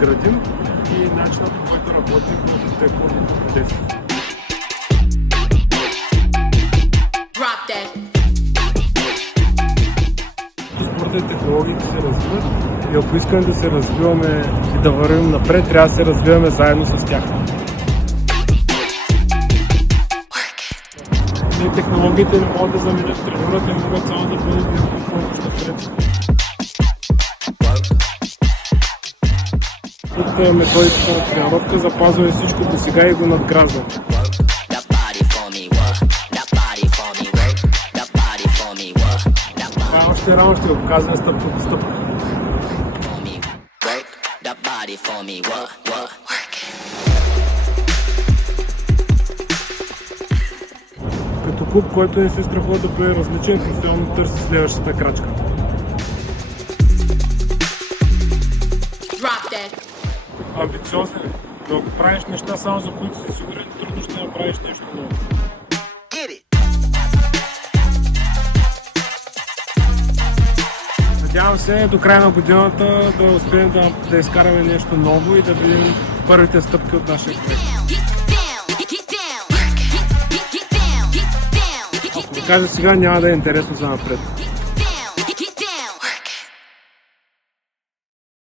надградим и начинът, по който работим в технологични процеси. Спорта и технологиите се развиват и ако искаме да се развиваме и да вървим напред, трябва да се развиваме заедно с тях. И технологиите не могат да заменят треньорите, не могат само да бъдат помощно средство. Тук методиката на тренировка запазва всичко до сега и го надгражда. Още рано ще го казвам стъпка по стъпка. Като клуб, който не се страхува да бъде различен, постоянно търси следващата крачка. Амбициозен, но ако правиш неща само за които си сигурен, трудно ще направиш нещо ново. Надявам се до края на годината да успеем да изкараме нещо ново и да видим първите стъпки от нашия проект. Ако ви кажа сега, няма да е интересно за напред.